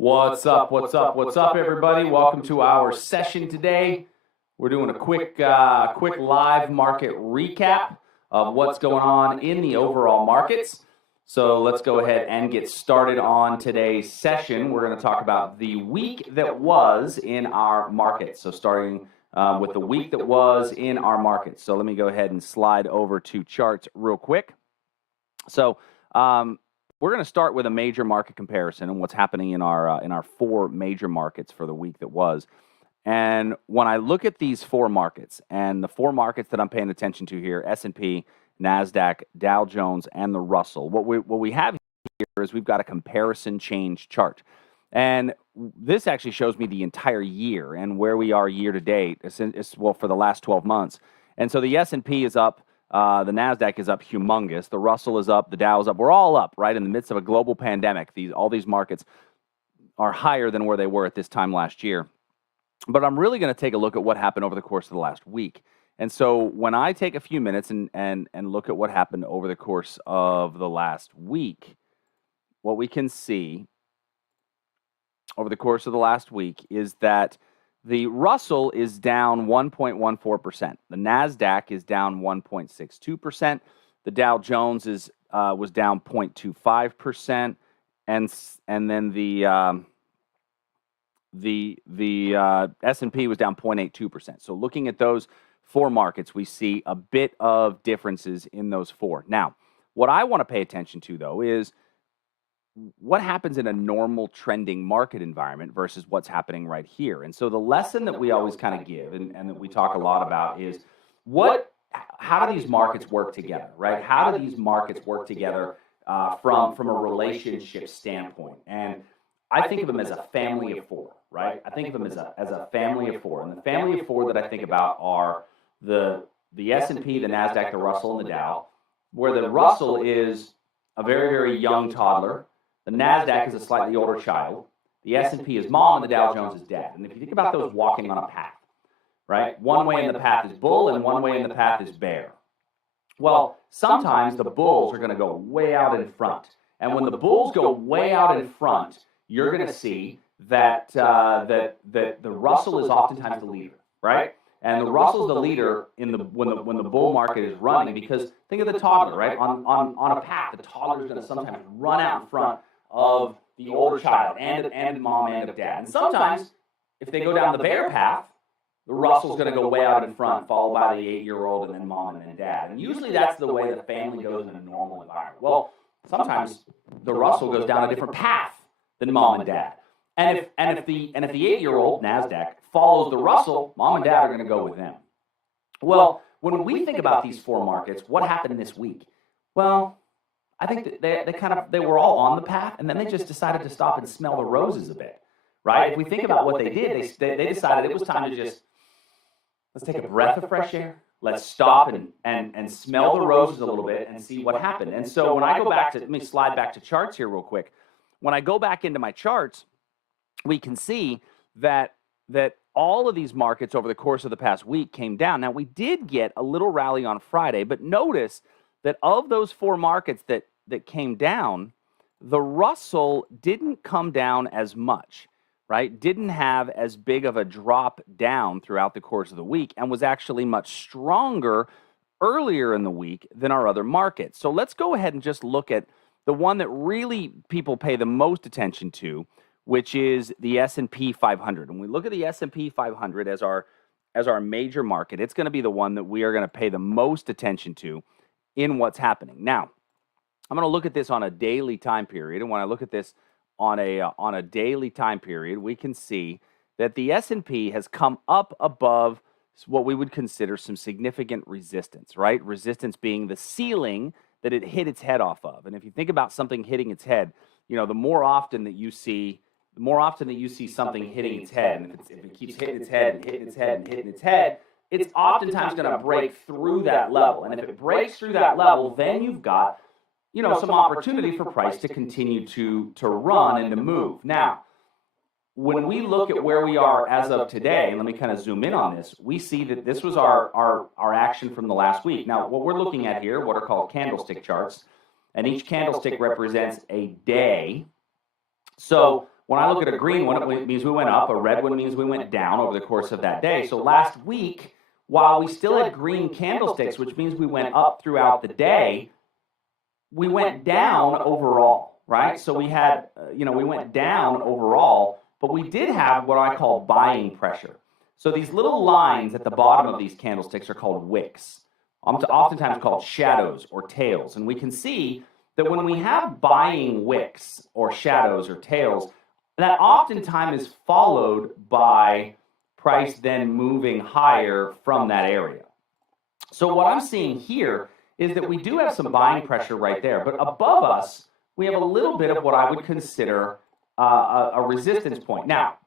What's up, everybody? Welcome to our session today. We're doing a quick live market recap of what's going on in the overall markets. So let's go ahead and get started on today's session. We're going to talk about the week that was in our markets. So starting with the week that was in our markets. So let me go ahead and slide over to charts real quick. So we're going to start with a major market comparison and what's happening in our four major markets for the week that was. And when I look at these four markets, and the four markets that I'm paying attention to here, S&P, NASDAQ, Dow Jones, and the Russell, what we have here is we've got a comparison change chart. And this actually shows me the entire year and where we are year to date, well, for the last 12 months. And so the S&P is up. The NASDAQ is up humongous. The Russell is up. The Dow is up. We're all up, right? In the midst of a global pandemic, all these markets are higher than where they were at this time last year. But I'm really going to take a look at what happened over the course of the last week. And so when I take a few minutes and look at what happened over the course of the last week, what we can see over the course of the last week is that the Russell is down 1.14%. The NASDAQ is down 1.62%. The Dow Jones was down 0.25%, and then the S&P was down 0.82%. So looking at those four markets, we see a bit of differences in those four. Now, what I want to pay attention to, though, is what happens in a normal trending market environment versus what's happening right here. And so the lesson that we always kind of give and that we talk a lot about is how do these markets work together, right? How do these markets work together from a relationship standpoint? And I think of them as a family of four, right? I think of them as a family of four. And the family of four that I think about are the S&P, the NASDAQ, the Russell, and the Dow, where the Russell is a very, very young toddler. The NASDAQ is a slightly older child. The S&P is mom, and the Dow Jones is dad. And if you think about those walking on a path, right? One way in the path is bull, and one way in the path is bear. Well, sometimes the bulls are going to go way out in front. And when the bulls go way out in front, you're going to see that the Russell is oftentimes the leader, right? And the Russell's the leader when the bull market is running, because think of the toddler, right? On a path, the toddler is going to sometimes run out in front of the older child and mom and dad. And sometimes, if they go down the bear path, the Russell's going to go way out in front, followed by the 8-year-old and then mom and then dad. And usually that's the way the family goes in a normal environment. Well, sometimes the Russell goes down a different path than mom and dad. And if the 8-year-old NASDAQ follows the Russell, mom and dad are going to go with them. Well, when we think about these four markets, what happened this week? Well, I think that they were all on the path, and then they just decided to stop and smell the roses a bit, right? If we think about what they did, they decided it was time to just, let's take a breath of fresh air. Let's stop and smell the roses a little bit and see what happened. And so when I go back to, let me slide back to charts here real quick. When I go back into my charts, we can see that all of these markets over the course of the past week came down. Now, we did get a little rally on Friday, but notice that of those four markets that came down, the Russell didn't come down as much, right? Didn't have as big of a drop down throughout the course of the week, and was actually much stronger earlier in the week than our other markets. So let's go ahead and just look at the one that really people pay the most attention to, which is the S&P 500. When we look at the S&P 500 as our major market, it's going to be the one that we are going to pay the most attention to in what's happening. Now, I'm going to look at this on a daily time period, and when I look at this on a daily time period, we can see that the S&P has come up above what we would consider some significant resistance, right? Resistance being the ceiling that it hit its head off of. And if you think about something hitting its head, the more often that you see something hitting its head, and if it keeps hitting its head and hitting its head and hitting its head, it's oftentimes going to break through that level. And if it breaks through that level, then you've got, some opportunity for price to continue to run and to move. Now, when we look at where we are as of today, and let me kind of zoom in on this, we see that this was our action from the last week. Now, what we're looking at here, what are called candlestick charts, and each candlestick represents a day. So When I look at a green one, it means we went up. A red one means we went down over the course of that day. So last week, while we still had green candlesticks, which means we went up throughout the day, we went down overall, right? So we had, we went down overall, but we did have what I call buying pressure. So these little lines at the bottom of these candlesticks are called wicks, oftentimes called shadows or tails. And we can see that when we have buying wicks or shadows or tails, that oftentimes is followed by price then moving higher from that area. So what I'm seeing here is that we do have some buying pressure right there, but above us, we have a little bit of what I would consider a resistance point. Now,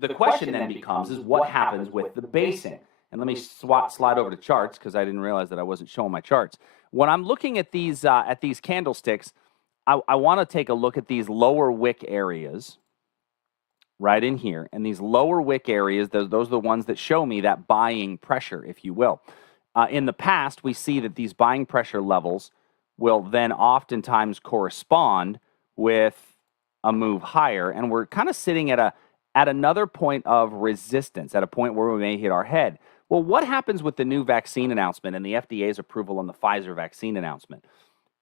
the question then becomes is what happens with the basing? And let me slide over to charts because I didn't realize that I wasn't showing my charts. When I'm looking at these candlesticks, I want to take a look at these lower wick areas right in here. And these lower wick areas, those are the ones that show me that buying pressure, if you will. In the past, we see that these buying pressure levels will then oftentimes correspond with a move higher. And we're kind of sitting at another point of resistance, at a point where we may hit our head. Well, what happens with the new vaccine announcement and the FDA's approval on the Pfizer vaccine announcement?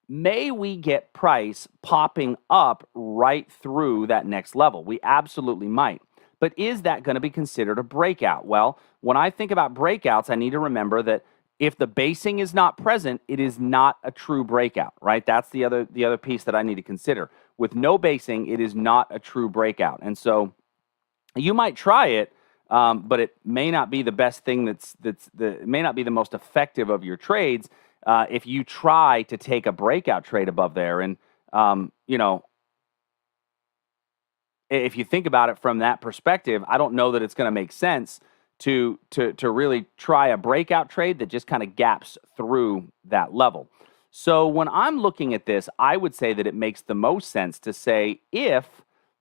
May we get price popping up right through that next level? We absolutely might. But is that going to be considered a breakout? Well, when I think about breakouts, I need to remember that if the basing is not present, it is not a true breakout, right? That's the other piece that I need to consider. With no basing, it is not a true breakout. And so you might try it, but it may not be the best thing it may not be the most effective of your trades if you try to take a breakout trade above there. And, if you think about it from that perspective, I don't know that it's going to make sense to really try a breakout trade that just kind of gaps through that level. So when I'm looking at this, I would say that it makes the most sense to say if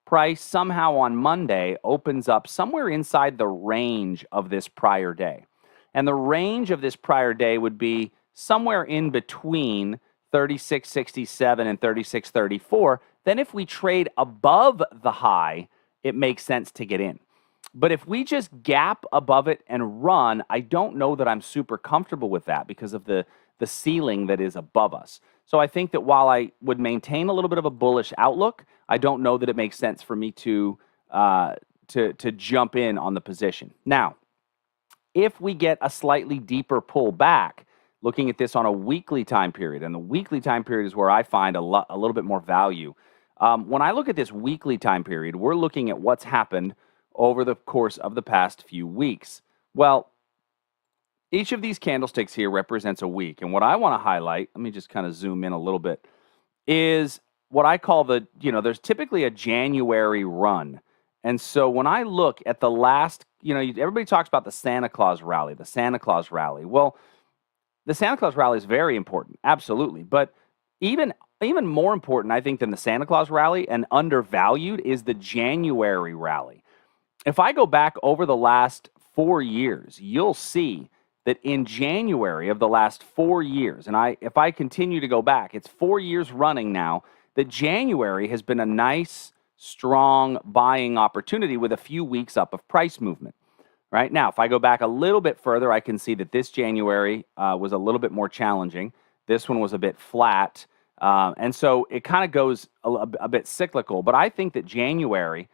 price somehow on Monday opens up somewhere inside the range of this prior day. And the range of this prior day would be somewhere in between 36.67 and 36.34. Then if we trade above the high, it makes sense to get in. But if we just gap above it and run, I don't know that I'm super comfortable with that because of the ceiling that is above us. So I think that while I would maintain a little bit of a bullish outlook, I don't know that it makes sense for me to jump in on the position. Now, if we get a slightly deeper pull back, looking at this on a weekly time period, and the weekly time period is where I find a little bit more value. When I look at this weekly time period, we're looking at what's happened over the course of the past few weeks. Well, each of these candlesticks here represents a week. And what I want to highlight, let me just kind of zoom in a little bit, is what I call there's typically a January run. And so when I look at the last, everybody talks about the Santa Claus rally. Well, the Santa Claus rally is very important, absolutely. But even more important, I think, than the Santa Claus rally and undervalued is the January rally. If I go back over the last 4 years, you'll see that in January of the last 4 years, and if I continue to go back, it's 4 years running now, that January has been a nice, strong buying opportunity with a few weeks up of price movement. Right now, if I go back a little bit further, I can see that this January was a little bit more challenging. This one was a bit flat. And so it kind of goes a bit cyclical. But I think that January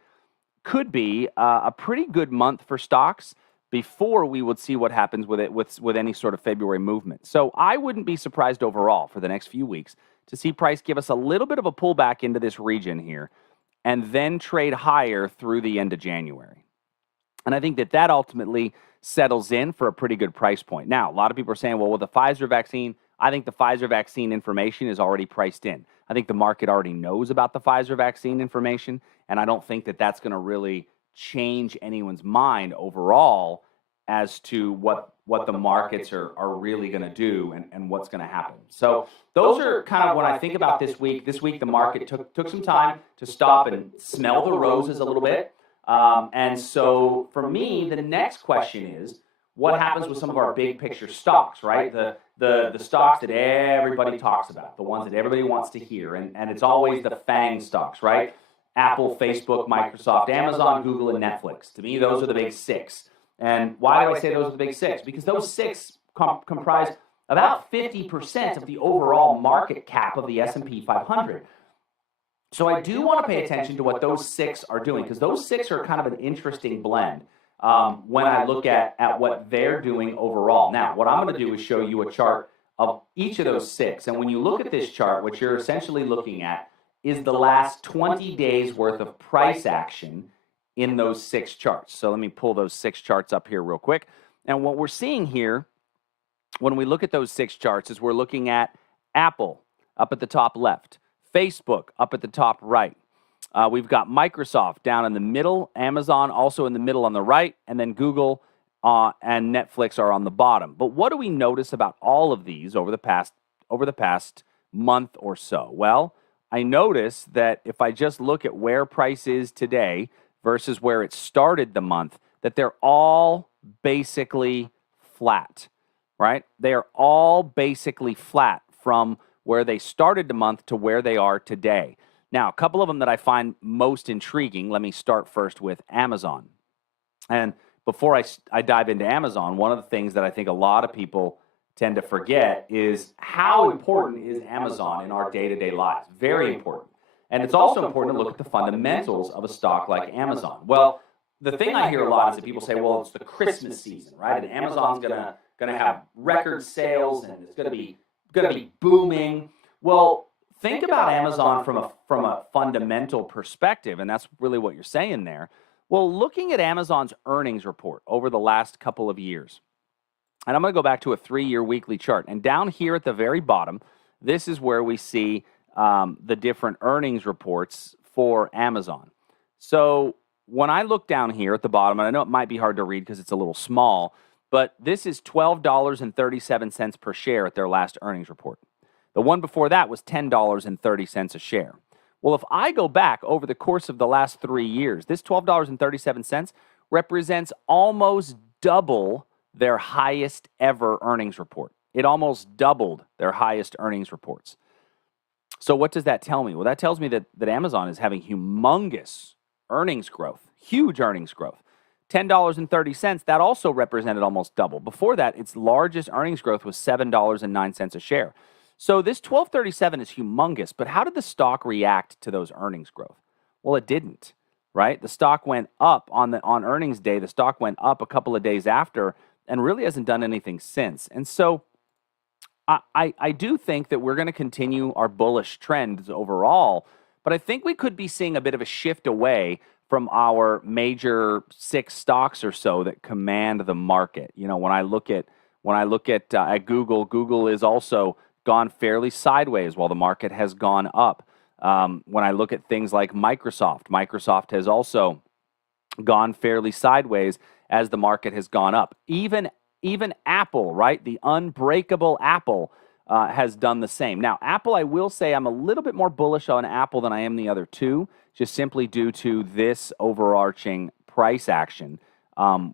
could be a pretty good month for stocks before we would see what happens with it with any sort of February movement. So I wouldn't be surprised overall for the next few weeks to see price give us a little bit of a pullback into this region here and then trade higher through the end of January. And I think that ultimately settles in for a pretty good price point. Now, a lot of people are saying, well, with the Pfizer vaccine, I think the Pfizer vaccine information is already priced in. I think the market already knows about the Pfizer vaccine information, and I don't think that that's going to really change anyone's mind overall as to what the markets are really going to do and what's going to happen. So those are kind of when I think about this week. This week, the market took some time to stop and smell the roses a little bit. And so for me, the next question is, what happens with some of our big picture stocks, right? The stocks that everybody talks about, the ones that everybody wants to hear, and it's always the FANG stocks, right? Apple, Facebook, Microsoft, Amazon, Google, and Netflix. To me, those are the big six. And why do I say those are the big six? Because those six comprise about 50% of the overall market cap of the S&P 500. So I do want to pay attention to what those six are doing, because those six are kind of an interesting blend when I look at what they're doing overall. Now, what I'm going to do is show you a chart of each of those six. And when you look at this chart, what you're essentially looking at is the last 20 days worth of price action in those six charts. So let me pull those six charts up here real quick. And what we're seeing here when we look at those six charts is we're looking at Apple up at the top left, Facebook up at the top right. We've got Microsoft down in the middle, Amazon also in the middle on the right, and then Google and Netflix are on the bottom. But what do we notice about all of these over the past month or so? Well, I notice that if I just look at where price is today versus where it started the month, that they're all basically flat, right? They are all basically flat from where they started the month to where they are today. Now, a couple of them that I find most intriguing, let me start first with Amazon. And before I dive into Amazon, one of the things that I think a lot of people tend to forget is how important is Amazon in our day-to-day lives. Very important. And it's also important to look at the fundamentals of a stock like Amazon. Well, the thing I hear a lot is that people say, well, it's the Christmas season, right? And Amazon's gonna have record sales and it's gonna be booming. Well, think about Amazon from a fundamental perspective, and that's really what you're saying there. Well, looking at Amazon's earnings report over the last couple of years, and I'm going to go back to a 3-year weekly chart. And down here at the very bottom, this is where we see the different earnings reports for Amazon. So when I look down here at the bottom, and I know it might be hard to read because it's a little small, but this is $12.37 per share at their last earnings report. The one before that was $10.30 a share. Well, if I go back over the course of the last 3 years, this $12.37 represents almost double their highest ever earnings report. It almost doubled their highest earnings reports. So what does that tell me? Well, that tells me that Amazon is having humongous earnings growth, huge earnings growth. $10.30, that also represented almost double. Before that, its largest earnings growth was $7.09 a share. So this $12.37 is humongous, but how did the stock react to those earnings growth? Well, it didn't, right? The stock went up on earnings day. The stock went up a couple of days after and really hasn't done anything since. And so I do think that we're going to continue our bullish trends overall, but I think we could be seeing a bit of a shift away from our major 6 stocks or so that command the market. You know, when I look at Google, Google is also gone fairly sideways while the market has gone up. When I look at things like Microsoft, Microsoft has also gone fairly sideways as the market has gone up. Even Apple, right? The unbreakable Apple has done the same. Now, Apple, I will say I'm a little bit more bullish on Apple than I am the other two, just simply due to this overarching price action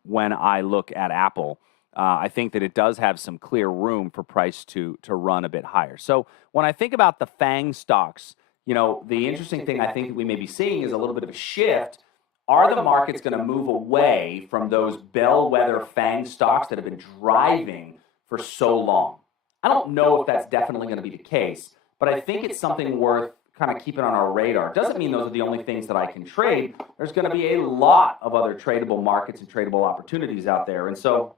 when I look at Apple. I think that it does have some clear room for price to run a bit higher. So when I think about the FANG stocks, you know, the interesting thing I think that we may be seeing is a little bit of a shift. Are the markets going to move away from those bellwether FANG stocks that have been driving for so long? I don't know if that's definitely going to be the case, but I think it's something worth kind of keeping on our radar. It doesn't mean those are the only things that I can trade. There's going to be a lot of other tradable markets and tradable opportunities out there. And so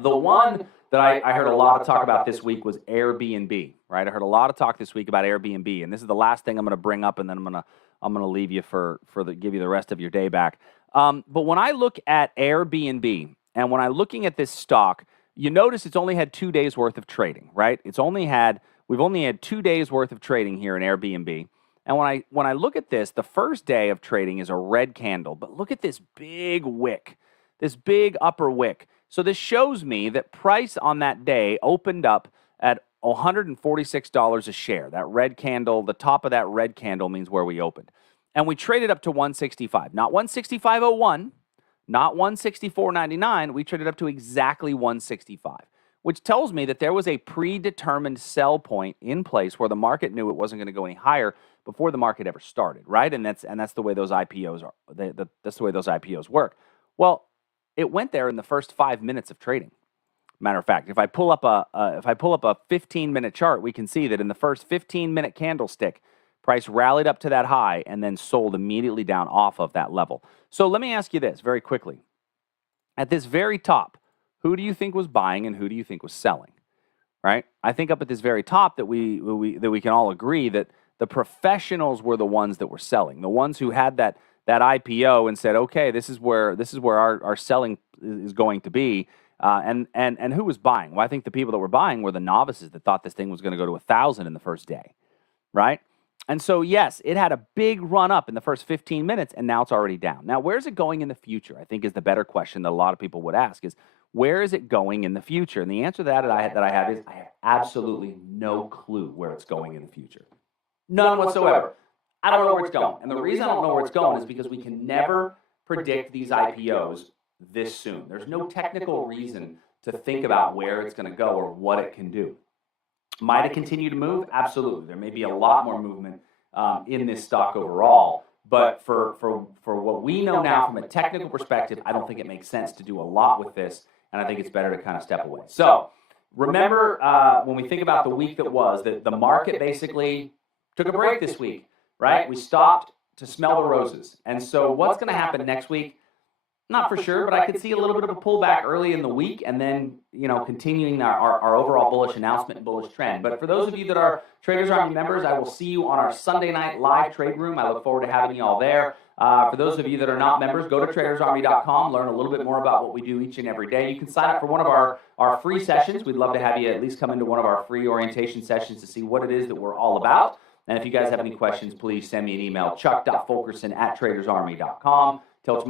the one that I heard a lot of talk about this week was Airbnb, right? I heard a lot of talk this week about Airbnb, and this is the last thing I'm going to bring up, and then I'm going to leave you give you the rest of your day back. But when I look at Airbnb, and when I'm looking at this stock, you notice it's only had 2 days worth of trading, right? We've only had 2 days worth of trading here in Airbnb. And when I look at this, the first day of trading is a red candle, but look at this big wick, this big upper wick. So this shows me that price on that day opened up at $146 a share. That red candle, the top of that red candle means where we opened. And we traded up to 165, not 165.01, not 164.99. We traded up to exactly 165. which tells me that there was a predetermined sell point in place where the market knew it wasn't going to go any higher before the market ever started, right? And that's the way those IPOs are. That's the way those IPOs work. Well, it went there in the first 5 minutes of trading. Matter of fact, if I pull up a 15-minute chart, we can see that in the first 15-minute candlestick, price rallied up to that high and then sold immediately down off of that level. So let me ask you this very quickly. At this very top, who do you think was buying and who do you think was selling? Right? I think up at this very top that we can all agree that the professionals were the ones that were selling, the ones who had that IPO and said, okay, this is where our selling is going to be. And who was buying? Well, I think the people that were buying were the novices that thought this thing was going to go to 1,000 in the first day, right? And so, yes, it had a big run up in the first 15 minutes, and now it's already down. Now, where's it going in the future? I think is the better question that a lot of people would ask is, where is it going in the future? And the answer to that I have is, I have absolutely no clue where it's going in the future. None whatsoever. I don't know where it's going. And the reason I don't know where it's going is because we can never predict these IPOs this soon. There's no technical reason to think about where it's going to go or what it can do. Might it continue to move? Absolutely. There may be a lot more movement in this stock overall, but for what we know now from a technical perspective, I don't think it makes sense to do a lot with this, and I think it's better to kind of step away. So remember, when we think about the week that was, that the market basically took a break this week, right? We stopped to smell the roses. And so what's going to happen next week? Not for sure, but I could see a little bit of a pullback early in the week and then, continuing our overall bullish announcement and bullish trend. But for those of you that are Traders Army members, I will see you on our Sunday night live trade room. I look forward to having you all there. For those of you that are not members, go to tradersarmy.com, learn a little bit more about what we do each and every day. You can sign up for one of our free sessions. We'd love to have you at least come into one of our free orientation sessions to see what it is that we're all about. And if you guys have any questions, please send me an email, chuck.fulkerson@tradersarmy.com.